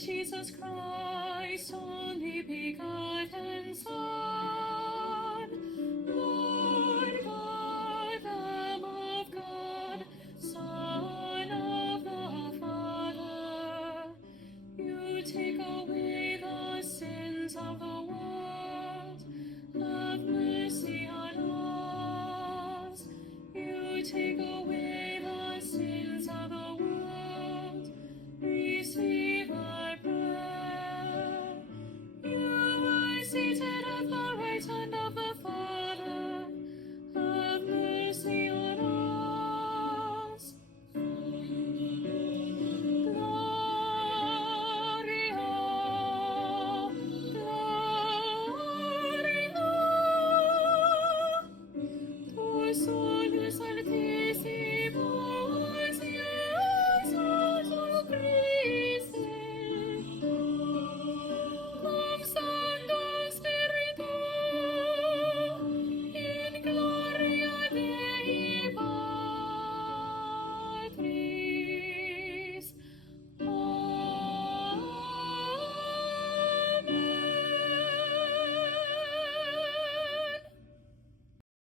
Jesus Christ, only begotten Son, Lord God, Lamb of God, Son of the Father, you take away the sins of the world. Have mercy on us. You take away the sins of the world. Receive our prayer. You are seated at the right hand of the Father. Have mercy on us. Gloria, Gloria, tu sonus altium